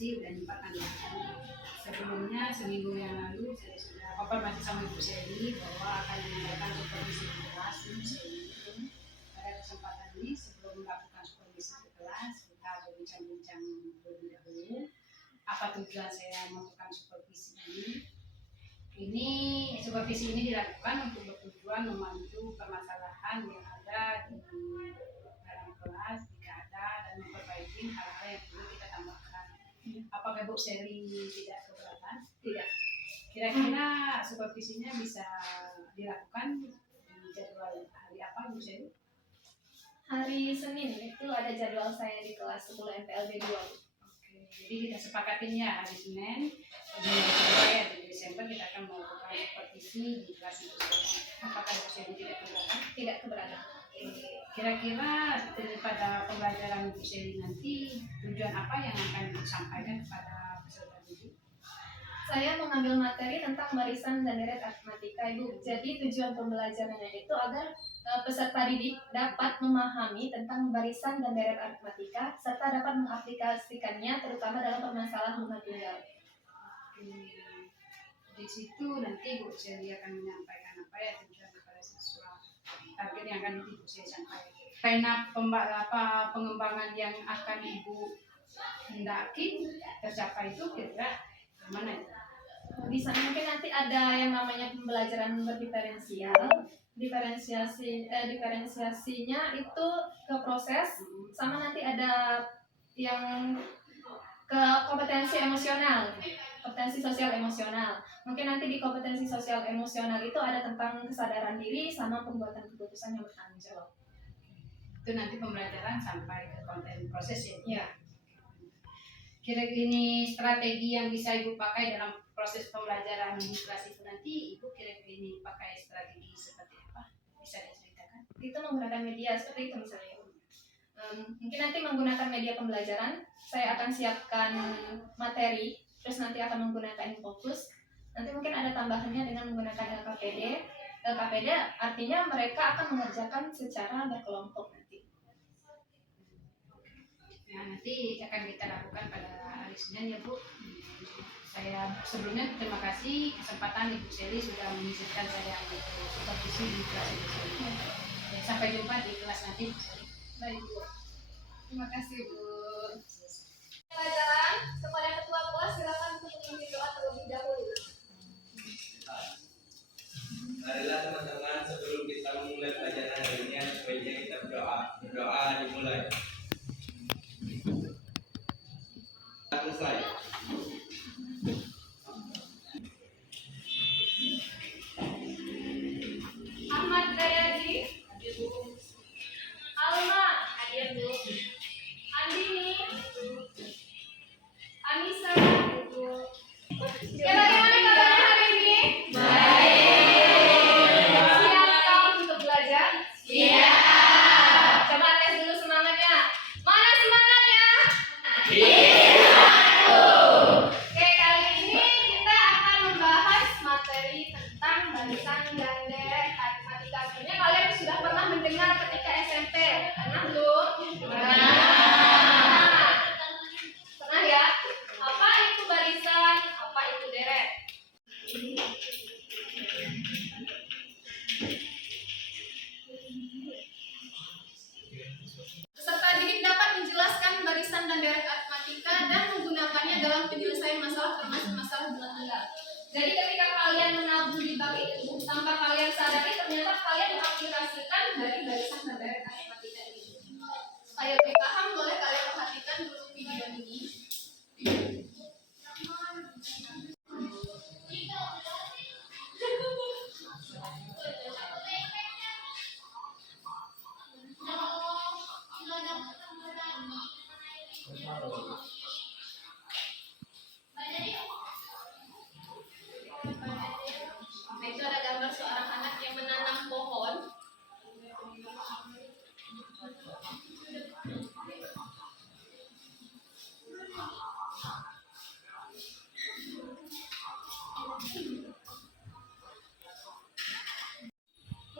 konfirmasi udah nyimpan sebelumnya seminggu yang lalu saya sudah konfirmasi sama Ibu Seli bahwa akan mengadakan supervisi di kelas Ibu Seli. Pada kesempatan ini sebelum melakukan supervisi di kelas kita berbincang-bincang terlebih dahulu apa tujuan saya melakukan supervisi ini. Supervisi ini dilakukan untuk bertujuan membantu permasalahan yang ada di dalam kelas jika ada dan memperbaiki hal-hal yang perlu kita tambahkan. Apakah Bu Seri tidak keberatan? Tidak. Kira-kira supervisinya bisa dilakukan di jadwal hari apa Bu Seri? Hari Senin itu ada jadwal saya di kelas 10 MPLB 2. Oke, jadi kita sepakatin ya hari Senin di Desember kita akan melakukan supervisi di kelas itu. Apakah Bu Seri tidak keberatan? Tidak keberatan. Kira-kira pada pembelajaran Bu Seri nanti tujuan apa yang akan disampaikan kepada peserta didik? Saya mengambil materi tentang barisan dan deret aritmatika, Ibu. Jadi tujuan pembelajarannya itu agar peserta didik dapat memahami tentang barisan dan deret aritmatika serta dapat mengaplikasikannya terutama dalam permasalahan rumah tangga. Di situ nanti Bu Seri akan menyampaikan apa ya tujuan kepada siswa. Target yang akan Ibu Seri sampaikan. Karena pengembangan yang akan Ibu hendaki tercapai itu kira-kira mana itu? Di sana mungkin nanti ada yang namanya pembelajaran berdiferensial. Diferensiasinya itu ke proses, sama nanti ada yang ke kompetensi emosional, kompetensi sosial emosional. Mungkin nanti di kompetensi sosial emosional itu ada tentang kesadaran diri sama pembuatan keputusan yang bertanggung jawab. Itu nanti pembelajaran sampai ke konten proses ya? Ya. Kira-kira ini strategi yang bisa Ibu pakai dalam proses pembelajaran di kelas itu nanti, Ibu kira-kira ini pakai strategi seperti apa? Bisa diceritakan? Itu menggunakan media seperti itu misalnya. Mungkin nanti menggunakan media pembelajaran, saya akan siapkan materi, terus nanti akan menggunakan Infocus. Nanti mungkin ada tambahannya dengan menggunakan LKPD. LKPD artinya mereka akan mengerjakan secara berkelompok nanti. Nah, nanti akan kita lakukan pada hari Senin ya Bu. Saya sebelumnya terima kasih kesempatan Ibu Seli sudah mengizinkan saya untuk supervisi di kelas Ibu Seli. Ya, sampai jumpa di kelas nanti Bu Seli. Baik Bu. Terima kasih Bu. Pelajaran kepada ketua kelas silakan untuk memimpin doa terlebih dahulu. Marilah teman-teman sebelum kita memulai pelajaran hari ini sebaiknya kita berdoa. Berdoa dimulai. Selesai. Ahmad Dayadi, Alma, hadir Bu. Andini, Anissa, ya bagaimana kabarnya hari ini? Baik. Siap untuk belajar? Siap. Coba tes dulu semangatnya. Mana semangatnya? Oke, kali ini kita akan membahas materi tentang barisan dan deret aritmatika. Sebenarnya kalian sudah pernah mendengar ketika SMP, pernah belum? Pernah ya? Apa itu barisan? Apa itu deret? Peserta didik dapat menjelaskan barisan dan deret aritmatika dan menggunakannya dalam penyelesaian masalah termasuk masalah bulan tanggal. Jadi ketika kalian menabung di bank itu, tanpa kalian sadari ternyata kalian mengaplikasikan dari barisan dan deret aritmatika ini. Supaya lebih paham, boleh kalian perhatikan dulu video ini. Nah, itu ada gambar seorang anak yang menanam pohon.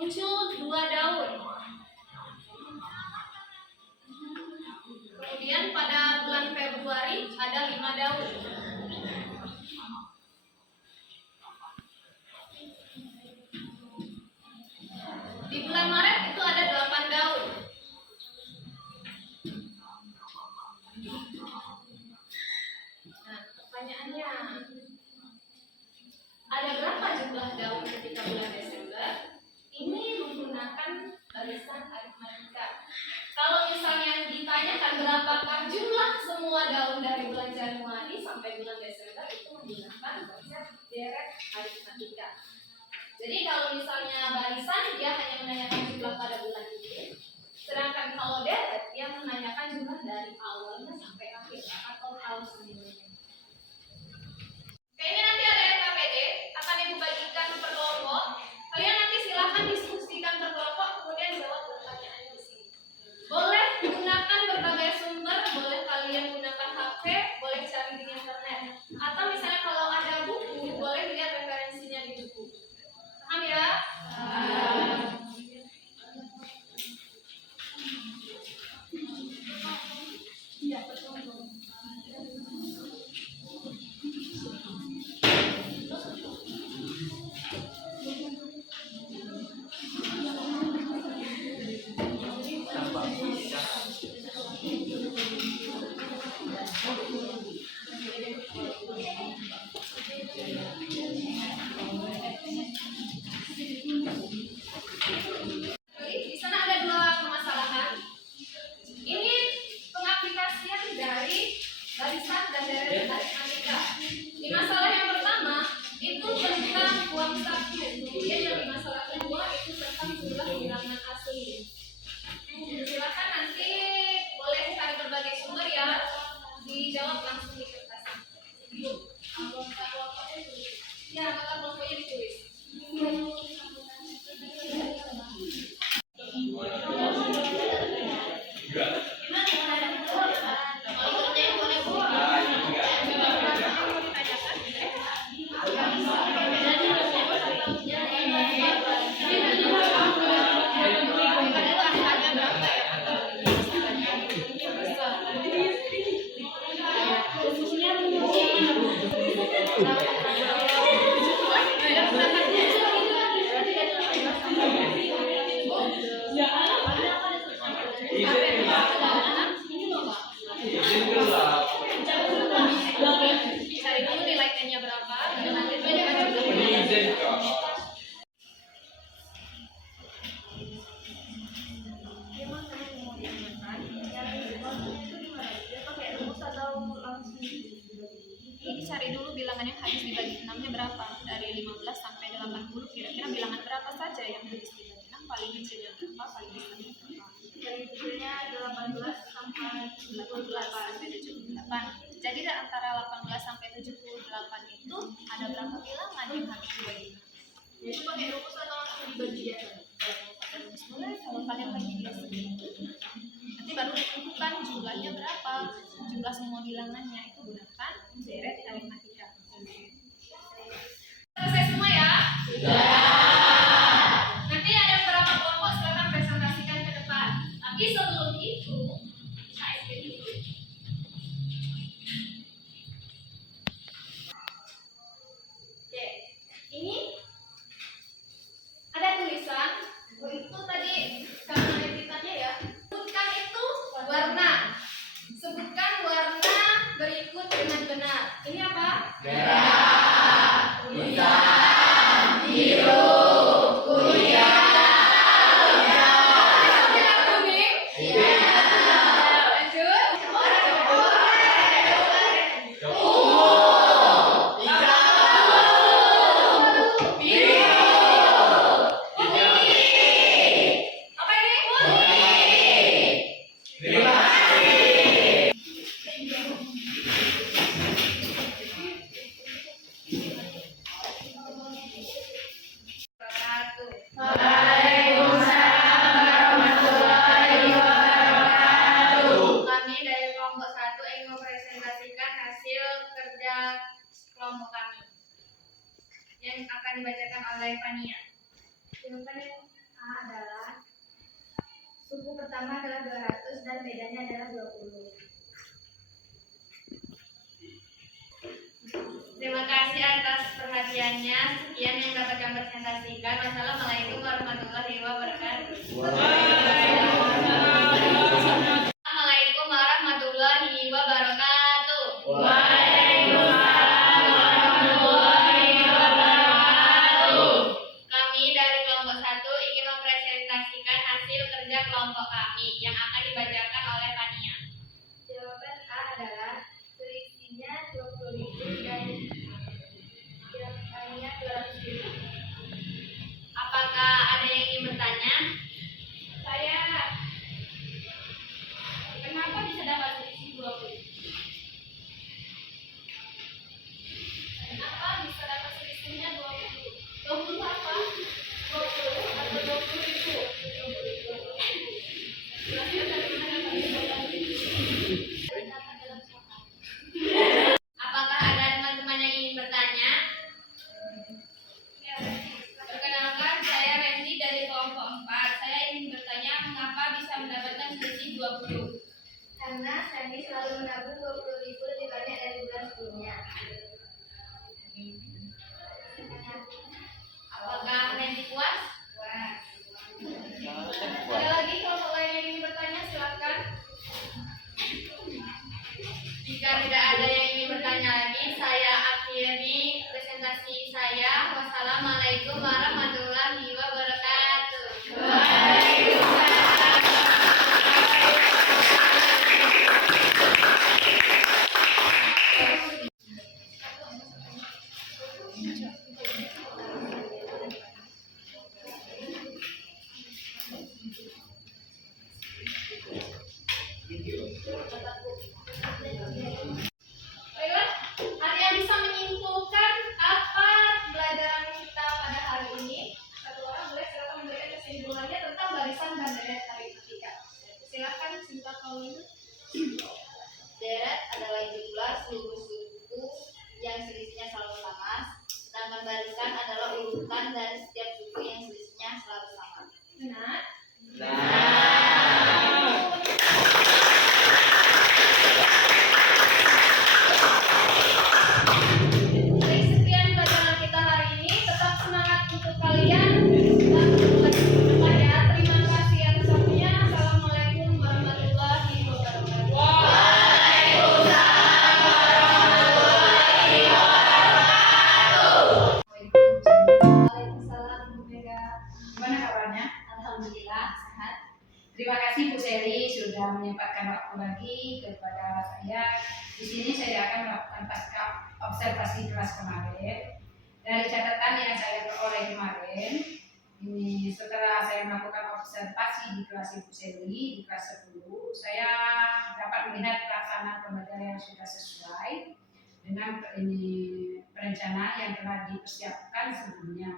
Muncul 2 daun. Kemudian pada bulan Februari Februari ada 5 daun. Di bulan Maret itu ada 8 daun. Nah, pertanyaannya, ada berapa jumlah daun ketika bulan Desember? Ini menggunakan barisan aritmatika. Kalau misalnya ditanyakan berapakah jumlah semua daun dari bulan Januari sampai bulan Desember, itu menggunakan konsep deret aritmatika. Jadi kalau misalnya barisan, dia hanya menanyakan jumlah pada bulan ini. Sedangkan kalau deret, dia menanyakan jumlah dari awalnya sampai akhir atau tahun sebelumnya. Oke, ini nanti ada RKPD, akan Ibu bagikan per kelompok. Kalian nanti silahkan diskusikan per kelompok, kemudian jawab pertanyaannya di sini. Boleh gunakan berbagai sumber, boleh kalian gunakan HP, boleh cari di internet. Atau misalnya kalau ada buku, boleh lihat referensinya di buku. Paham ya? Di sana ada 2 permasalahan. Ini pengaplikasian dari barisan dan deret aritmatika. Di masalah yang pertama itu tentang uang saku, kemudian yang di masalah kedua itu tentang jumlah bilangan asli. Silakan nanti boleh cari berbagai sumber ya, dijawab langsung di kertas. Ya, maka kelompoknya ditulis. Cari dulu nilai N-nya berapa, dan nanti tanyakan jumlahnya. Ini dicari dulu bilangan yang habis dibagi 6-nya berapa. Dari 15 sampai 80, kira-kira bilangan berapa saja yang habis dibagi 6, paling kecilnya berapa, paling besarnya berapa. Dari kecilnya 18 sampai 78. Jadi antara 18 sampai 78 itu ada berapa bilangan yang habis dibagi 6? Itu pakai rumus atau langsung dibagi ya? Pakai rumus boleh, kalau kalian bagi dia sendiri. Nanti baru ditentukan jumlahnya berapa, jumlah semua bilangannya, itu gunakan deret aritmatika. Selesai semua ya? Nanti ada beberapa kelompok, silakan presentasikan ke depan. Tapi sebelum itu, KSP dulu. Oke, ini ada tulisan. Itu tadi karena editannya ya. Sebutkan itu warna. Sebutkan warna berikut dengan benar. Ini apa? Merah, hitam, biru, kuning. Kuning? Iya. Lanjut. Apa ini? Kami dari kelompok 1 ingin mempresentasikan hasil kerja kelompok kami yang akan dibacakan oleh Fania. Jawaban yang A adalah suku pertama adalah 200 dan bedanya adalah 20. Terima kasih atas perhatiannya. Sekian yang dapat kami presentasikan. Wassalamualaikum warahmatullahi wabarakatuh. Assalamualaikum warahmatullahi wabarakatuh. Kami dari kelompok 1 ingin mempresentasikan hasil kerja kelompok kami yang akan dibacakan oleh Tania. Jawaban A adalah selisihnya 20.000 dan jawabannya 200.000. Apakah ada yang ingin bertanya? Saya kenapa bisa dapat selisih 20? Kenapa bisa dapat selisihnya 20? 20 apa? 20 atau 20.000? Apakah ada teman-teman yang ingin bertanya? Perkenalkan, saya Randy dari kelompok 4. Saya ingin bertanya mengapa bisa mendapatkan selisih 20? Karena Sandy selalu menabung 20.000 lebih banyak dari bulan sebelumnya. Apakah Randy puas? Wah, Ada lagi kelompok lain yang ingin bertanya, silakan. Jika tidak ada yang ingin bertanya lagi, saya akhiri presentasi saya. Wassalamualaikum warahmatullahi wabarakatuh. Baiklah, ada yang bisa menyimpulkan apa pelajaran kita pada hari ini? Satu orang boleh silakan memberikan kesimpulannya tentang barisan dan deret aritmatika. Silakan Sinta Paulina. deret adalah jumlah seluruh suku yang selisihnya selalu sama, sedangkan barisan adalah urutan dari setiap suku yang selisihnya selalu sama. Benar. Dari sekian pelajaran kita hari ini, tetap semangat untuk kalian dan berbuat berkah ya. Terima kasih atas waktunya. Assalamualaikum warahmatullahi wabarakatuh. Waalaikumsalam, Bu Mega. Gimana kabarnya? Alhamdulillah sehat. Terima kasih Bu Seli sudah menyempatkan waktu lagi kepada saya. Di sini saya akan melakukan pasca observasi kelas kemarin. Dari catatan yang saya peroleh kemarin, ini setelah saya melakukan observasi di kelas Ibu Seli di kelas 10, saya dapat melihat pelaksanaan pembelajaran yang sudah sesuai dengan perencanaan yang telah dipersiapkan sebelumnya.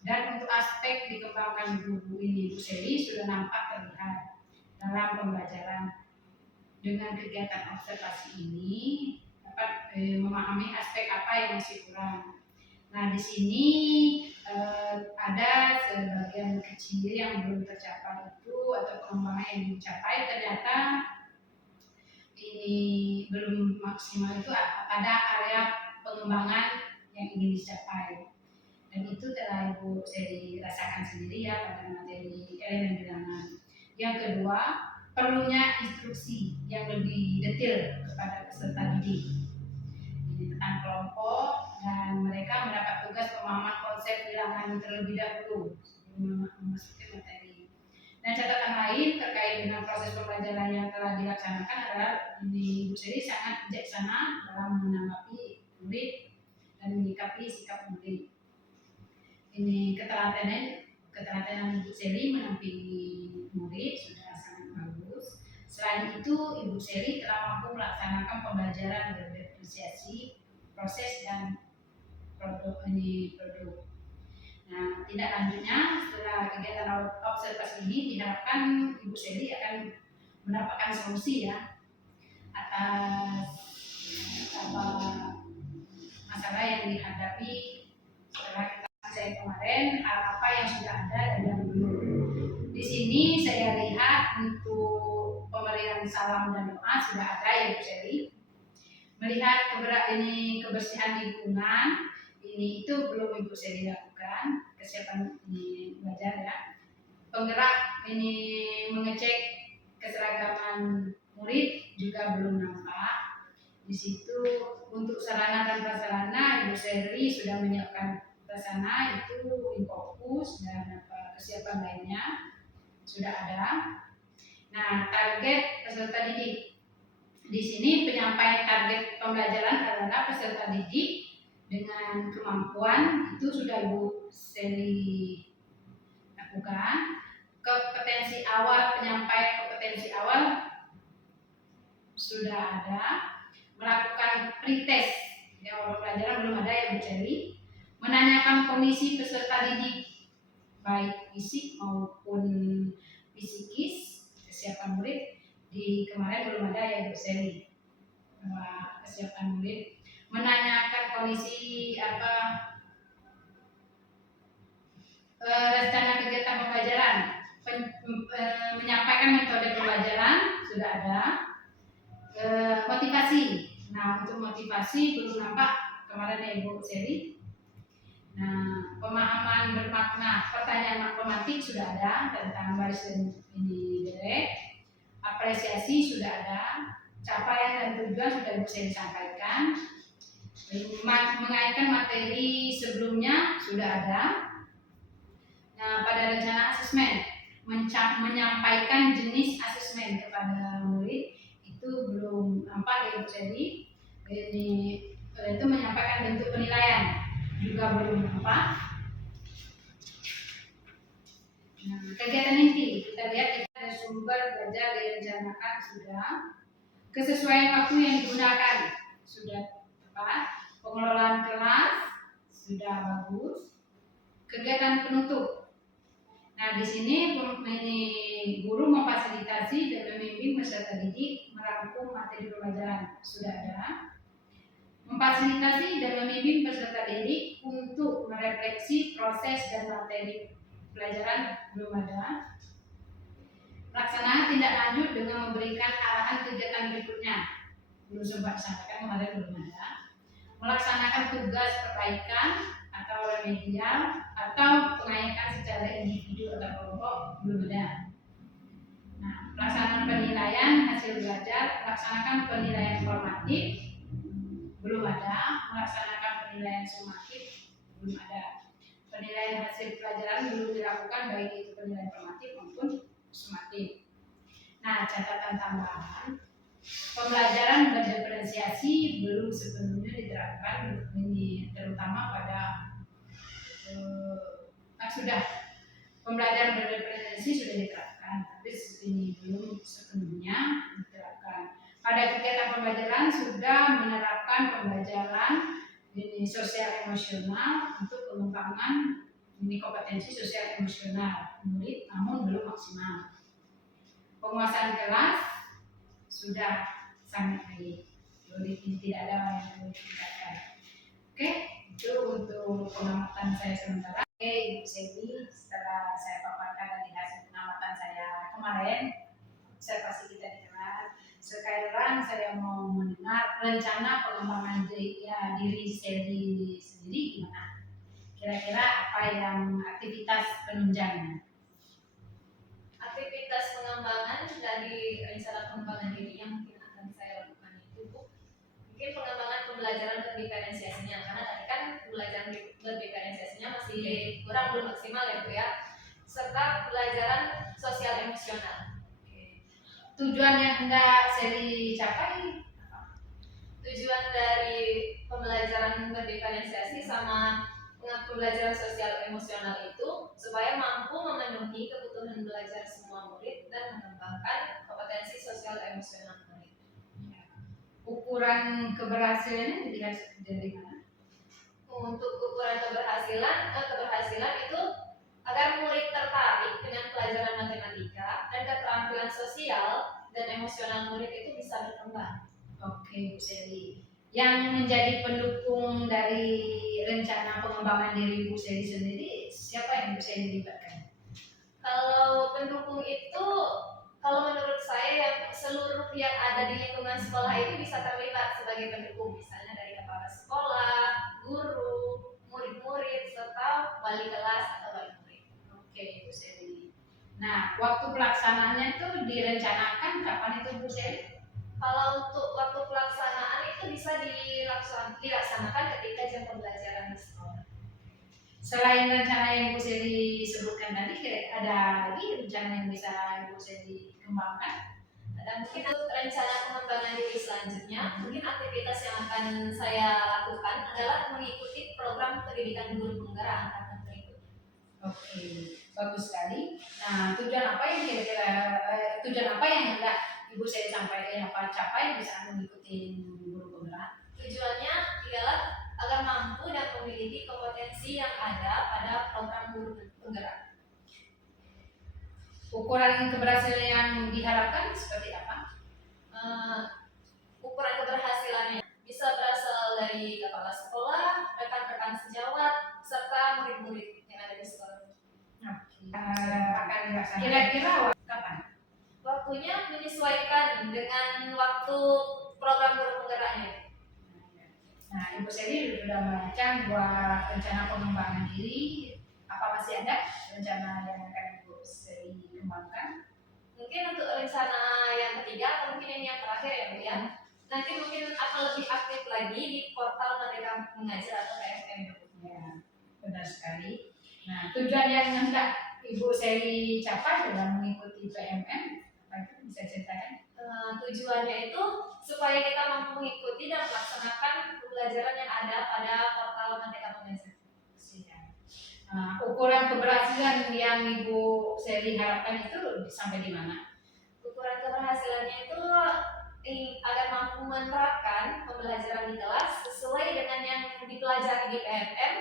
Dan untuk aspek dikembangkan guru ini Bu Seli sudah nampak terlihat dalam pembelajaran. Dengan kegiatan observasi ini dapat memahami aspek apa yang masih kurang. Nah, di sini ada sebagian kecil yang belum tercapai itu atau pengembangan yang dicapai ternyata ini belum maksimal, itu pada area pengembangan yang ingin dicapai. Dan itu telah Ibu Seri rasakan sendiri ya pada materi elemen bilangan. Yang kedua, perlunya instruksi yang lebih detail kepada peserta didik. Ini tentang kelompok dan mereka mendapat tugas pemahaman konsep bilangan terlebih dahulu sebelum memasuki materi. Dan catatan lain terkait dengan proses pembelajaran yang telah dilaksanakan adalah Ibu Seri sangat bijaksana dalam menanggapi murid dan menyikapi sikap murid. Ini ketelatenan Ibu Seli menampingi murid sudah sangat bagus. Selain itu, Ibu Seli telah mampu melaksanakan pembelajaran berdifferensiasi proses dan produk. Nah, tindak lanjutnya setelah kegiatan observasi ini diharapkan Ibu Seli akan mendapatkan solusi ya atas masalah yang dihadapi setelah kita saya kemarin, hal apa yang sudah ada dan yang belum. Di sini saya lihat untuk pemberian salam dan doa sudah ada ya Bu Seli. Melihat melihat kebersihan lingkungan, ini itu belum Ibu Seli lakukan, kesiapan ini belajar ya. Penggerak ini mengecek keseragaman murid juga belum nampak. Di situ untuk sarana dan prasarana Ibu Seri sudah menyiapkan prasarana itu Infokus dan kesiapan lainnya sudah ada. Nah, target peserta didik di sini penyampaian target pembelajaran adalah peserta didik dengan kemampuan itu sudah Ibu Seri lakukan. Kompetensi awal, penyampaian kompetensi awal sudah ada. Melakukan pretest ya, orang pelajaran belum ada yang mencari. Menanyakan kondisi peserta didik baik fisik maupun psikis, kesiapan murid di kemarin belum ada yang berseri bahwa kesiapan murid. Menanyakan kondisi rencana kegiatan pembelajaran, menyampaikan metode pembelajaran sudah ada. Motivasi, nah untuk motivasi belum nampak kemarin ya Ibu Seri. Nah, pemahaman bermakna, pertanyaan matematik sudah ada tentang baris dan ini derek. Apresiasi sudah ada, capaian dan tujuan sudah bisa disampaikan. Mengaitkan materi sebelumnya sudah ada. Nah, pada rencana asesmen, menyampaikan jenis asesmen kepada murid itu belum nampak ya Bu Seri. Ini itu menyampaikan bentuk penilaian juga belum nampak. Nah, kegiatan inti kita lihat ada sumber belajar direncanakan sudah, kesesuaian waktu yang digunakan sudah tepat, pengelolaan kelas sudah bagus, kegiatan penutup. Nah di sini guru memfasilitasi dan membimbing peserta didik merangkum materi pembelajaran sudah ada. Memfasilitasi dan membimbing peserta didik untuk merefleksi proses dan materi pelajaran belum ada. Pelaksanaan tindak lanjut dengan memberikan arahan kegiatan berikutnya belum sempat disampaikan kemarin belum ada. Melaksanakan tugas perbaikan atau remedial atau pengayaan secara individu atau kelompok belum ada. Nah, pelaksanaan penilaian hasil belajar, melaksanakan penilaian formatif belum ada, melaksanakan penilaian sumatif belum ada. Penilaian hasil pelajaran belum dilakukan baik itu penilaian formatif maupun sumatif. Nah, catatan tambahan, pembelajaran berdiferensiasi belum sepenuhnya diterapkan ini terutama pada sudah pembelajaran berdiferensiasi sudah diterapkan, tapi ini belum sepenuhnya diterapkan. Pada kegiatan pembelajaran sudah menerapkan pembelajaran ini sosial emosional untuk pengembangan ini kompetensi sosial emosional murid, namun belum maksimal. Penguasaan kelas sudah sangat baik, jadi tidak ada yang perlu ditingkatkan. Oke, itu untuk pengamatan saya sementara. Oke, Ibu Seli, setelah saya paparkan dari hasil pengamatan saya kemarin, observasi kita di kelas. Sekarang saya mau mendengar rencana pengembangan diri Seli sendiri gimana? Kira-kira apa yang aktivitas penunjangnya? Aktivitas pengembangan dari rencana pengembangan diri yang mungkin akan saya lakukan itu mungkin pengembangan pembelajaran berdiferensiasinya, karena tadi kan pembelajaran berdiferensiasinya masih kurang belum maksimal ya Bu ya, serta pelajaran sosial emosional. Tujuan yang hendak Seli capai? Tujuan dari pembelajaran berdiferensiasi sama pembelajaran sosial emosional itu supaya mampu memenuhi kebutuhan belajar semua murid dan mengembangkan kompetensi sosial emosional murid. Ukuran keberhasilannya dilihat dari mana? Untuk ukuran keberhasilan itu agar murid tertarik dengan pelajaran matematika dan keterampilan sosial dan emosional murid itu bisa berkembang. Oke, Bu Seli. Yang menjadi pendukung dari rencana pengembangan diri Bu Seli sendiri, siapa yang Bu Seli libatkan? Kalau pendukung itu Kalau menurut saya yang seluruh yang ada di lingkungan sekolah itu bisa terlibat sebagai pendukung, misalnya dari kepala sekolah, guru, murid-murid, serta wali kelas atau wali murid. Oke, Bu Seli. Nah, waktu pelaksanaannya itu direncanakan kapan itu Bu Seli? Kalau untuk waktu pelaksanaan itu bisa dilaksanakan ketika jam pembelajaran di sekolah. Selain rencana yang Bu Seli sebutkan tadi, ada lagi rencana yang bisa Bu Seli kembangkan? Dan mungkin untuk rencana pengembangan diri selanjutnya, mungkin aktivitas yang akan saya lakukan adalah mengikuti program pendidikan guru penggerak angkatan berikutnya. Oke, bagus sekali. Nah, tujuan apa yang kira-kira tujuan apa yang hendak Ibu Seli sampaikan apa capai bisa mengikuti guru penggerak? Tujuannya ialah agar mampu dan memiliki kompetensi yang ada pada program guru penggerak. Ukuran keberhasilan yang diharapkan seperti apa? Ukuran keberhasilannya bisa berasal dari kepala sekolah, rekan-rekan sejawat, serta murid-murid yang ada di sekolah. Akan dilaksanakan. Kira-kira kapan? Waktunya menyesuaikan dengan waktu program guru penggeraknya. Nah, Ibu Seli sudah merancang buat rencana pengembangan diri. Apa masih ada rencana yang akan Ibu Seli kembangkan? Mungkin untuk rencana yang ketiga atau mungkin ini yang terakhir ya Bu ya. Nanti mungkin akan lebih aktif lagi di portal Merdeka Mengajar atau PMM. Ya, benar sekali. Nah, tujuan yang hendak Ibu Seli capai dalam mengikuti PMM, apa itu bisa ceritakan? Tujuannya itu supaya kita mampu mengikuti dan melaksanakan pembelajaran yang ada pada portal Merdeka Mengajar. Ukuran keberhasilan yang Ibu Seli harapkan itu sampai di mana? Ukuran keberhasilannya itu agar mampu menerapkan pembelajaran di kelas sesuai dengan yang dipelajari di PMM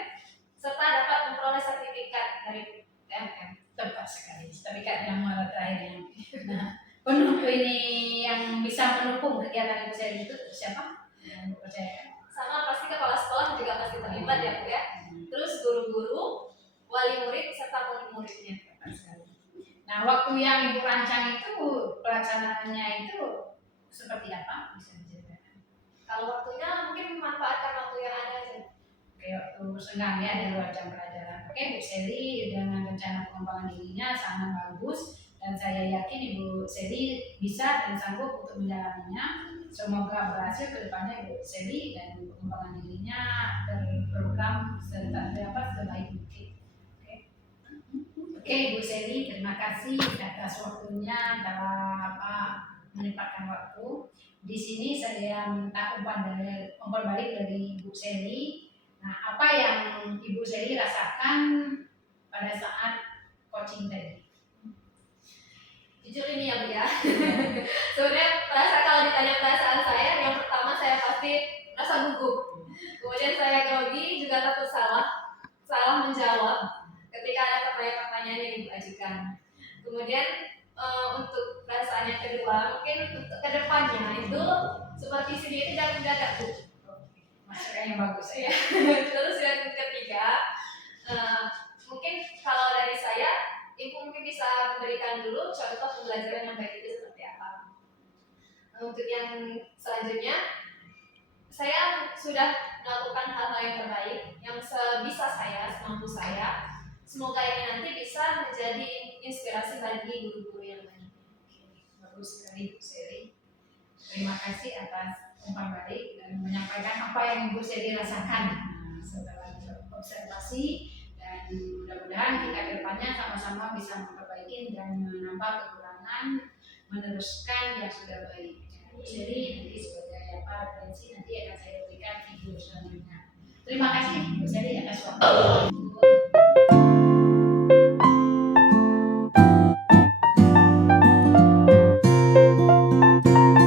serta dapat memperoleh sertifikat dari PMM. Tepat sekali, sertifikat yang terakhir. Nah, penuh ini yang bisa mendukung kegiatan Ibu Seli itu siapa? Yang percaya? Sama pasti kepala sekolah juga pasti terlibat ya Bu ya. Terus guru-guru, wali murid serta murid-muridnya. Nah, waktu yang Ibu rancang itu pelaksanaannya itu seperti apa? Bisa diceritakan? Kalau waktunya mungkin memanfaatkan waktu yang ada aja. Oke, waktu senggang ya di luar jam pelajaran. Oke, Bu Seli dengan rencana pengembangan dirinya sangat bagus dan saya yakin Ibu Seli bisa dan sanggup untuk menjalaninya. Semoga berhasil ke depannya Ibu Seli dan pengembangan dirinya berprogram serta dapat sebaik mungkin. Oke, Ibu Seli, terima kasih atas waktunya telah menyempatkan waktu. Di sini saya minta umpan balik dari Ibu Seli. Nah, apa yang Ibu Seli rasakan pada saat coaching tadi? Jujur ini ya Bu ya. Sebenarnya kalau ditanya perasaan saya, yang pertama saya pasti rasa gugup. Kemudian saya grogi, juga takut salah menjawab ketika ada pertanyaan-pertanyaan yang diajukan. Kemudian untuk perasaan yang kedua, mungkin untuk kedepannya itu seperti sini itu jangan mendadak Bu. Masukan yang bagus ya. Terus yang ketiga, mungkin kalau dari saya, Ibu mungkin bisa memberikan dulu contoh pembelajaran yang baik itu seperti apa. Untuk yang selanjutnya, saya sudah melakukan hal-hal yang terbaik yang sebisa saya, semampu saya. Semoga ini nanti bisa menjadi inspirasi bagi guru-guru yang lain. Bagus sekali Bu Seli. Terima kasih atas umpan balik dan menyampaikan apa yang Ibu Seli rasakan setelah observasi, dan mudah-mudahan kita ke depannya sama-sama bisa memperbaiki dan menambah kekurangan, meneruskan yang sudah baik. Bu Seli nanti sebagai referensi nanti akan saya berikan video selanjutnya. Terima kasih Bu Seli atas waktu.